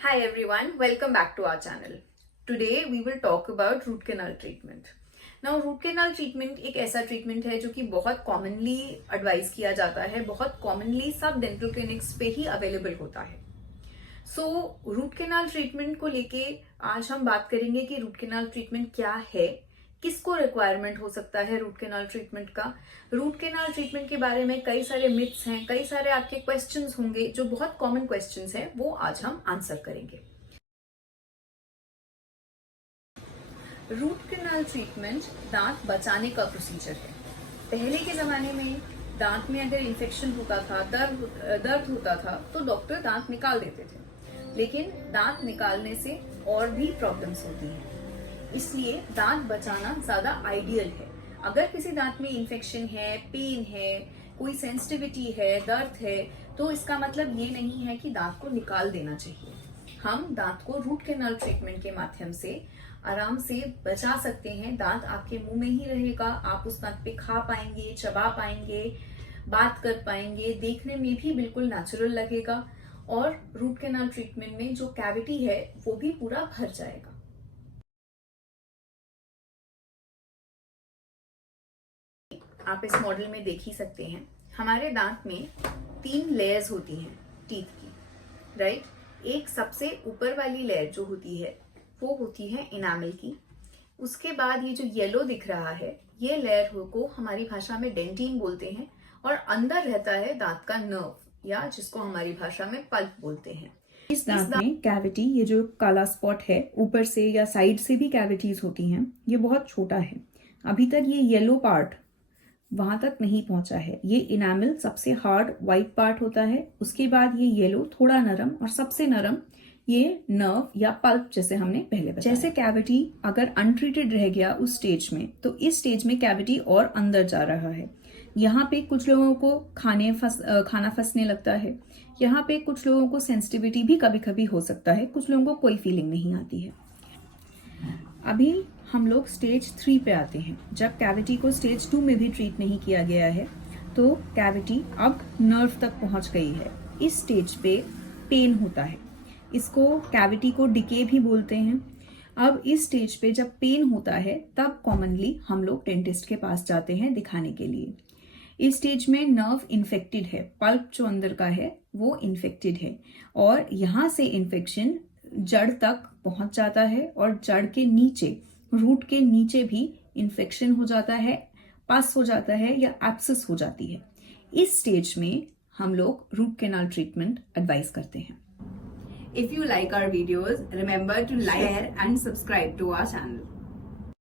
Hi everyone, welcome back to our channel. Today we will talk about root canal treatment. Now root canal treatment एक ऐसा treatment है जो कि बहुत commonly advice किया जाता है, बहुत कॉमनली सब डेंटल क्लिनिक्स पे ही अवेलेबल होता है. सो रूट कैनाल ट्रीटमेंट को लेके आज हम बात करेंगे कि रूट कैनाल ट्रीटमेंट क्या है, किसको रिक्वायरमेंट हो सकता है रूट कैनाल ट्रीटमेंट का. रूट कैनाल ट्रीटमेंट के बारे में कई सारे मिथ्स हैं, कई सारे आपके क्वेश्चंस होंगे जो बहुत कॉमन क्वेश्चंस हैं, वो आज हम आंसर करेंगे. रूट कैनाल ट्रीटमेंट दांत बचाने का प्रोसीजर है. पहले के जमाने में दांत में अगर इन्फेक्शन होता था, दर्द होता था, तो डॉक्टर दांत निकाल देते थे. लेकिन दांत निकालने से और भी प्रॉब्लम्स होती हैं, इसलिए दांत बचाना ज्यादा आइडियल है. अगर किसी दांत में इन्फेक्शन है, पेन है, कोई सेंसिटिविटी है, दर्द है, तो इसका मतलब ये नहीं है कि दांत को निकाल देना चाहिए. हम दांत को रूट कैनाल ट्रीटमेंट के माध्यम से आराम से बचा सकते हैं. दांत आपके मुंह में ही रहेगा, आप उस दांत पे खा पाएंगे, चबा पाएंगे, बात कर पाएंगे, देखने में भी बिल्कुल नेचुरल लगेगा और रूट कैनाल ट्रीटमेंट में जो कैविटी है वो भी पूरा भर जाएगा. आप इस मॉडल में देख ही सकते हैं, हमारे दांत में 3 लेयर्स होती हैं टीथ की, राइट. एक सबसे ऊपर वाली लेयर जो होती है वो होती है इनामल की. उसके बाद ये जो येलो दिख रहा है, ये लेयर को हमारी भाषा में डेंटिन बोलते हैं, और अंदर रहता है दांत का नर्व, या जिसको हमारी भाषा में पल्प बोलते हैं. इस दांत में कैविटी, ये जो काला स्पॉट है, ऊपर से या साइड से भी कैविटीज होती हैं, ये बहुत छोटा है. अभी तक ये येलो पार्ट वहां तक नहीं पहुंचा है. ये इनामल सबसे हार्ड व्हाइट पार्ट होता है, उसके बाद ये येलो थोड़ा नरम, और सबसे नरम ये नर्व या पल्प, जैसे हमने पहले बताया. जैसे कैविटी अगर अनट्रीटेड रह गया उस स्टेज में, तो इस स्टेज में कैविटी और अंदर जा रहा है. यहाँ पे कुछ लोगों को खाना फंसने लगता है. यहाँ पे कुछ लोगों को सेंसिटिविटी भी कभी कभी हो सकता है, कुछ लोगों को कोई फीलिंग नहीं आती है. अभी हम लोग स्टेज 3 पे आते हैं. जब कैविटी को स्टेज 2 में भी ट्रीट नहीं किया गया है, तो कैविटी अब नर्व तक पहुंच गई है. इस स्टेज पे पेन होता है, इसको कैविटी को डिके भी बोलते हैं. अब इस स्टेज पे जब पेन होता है, तब कॉमनली हम लोग डेंटिस्ट के पास जाते हैं दिखाने के लिए. इस स्टेज में नर्व इन्फेक्टेड है, पल्प जो अंदर का है वो इन्फेक्टेड है, और यहाँ से इन्फेक्शन जड़ तक पहुंच जाता है, और जड़ के नीचे, रूट के नीचे भी इन्फेक्शन हो जाता है, पस हो जाता है या एब्सेस हो जाती है. इस स्टेज में हम लोग रूट कैनाल ट्रीटमेंट एडवाइस करते हैं. If you like our videos, remember to like, share and subscribe to our channel.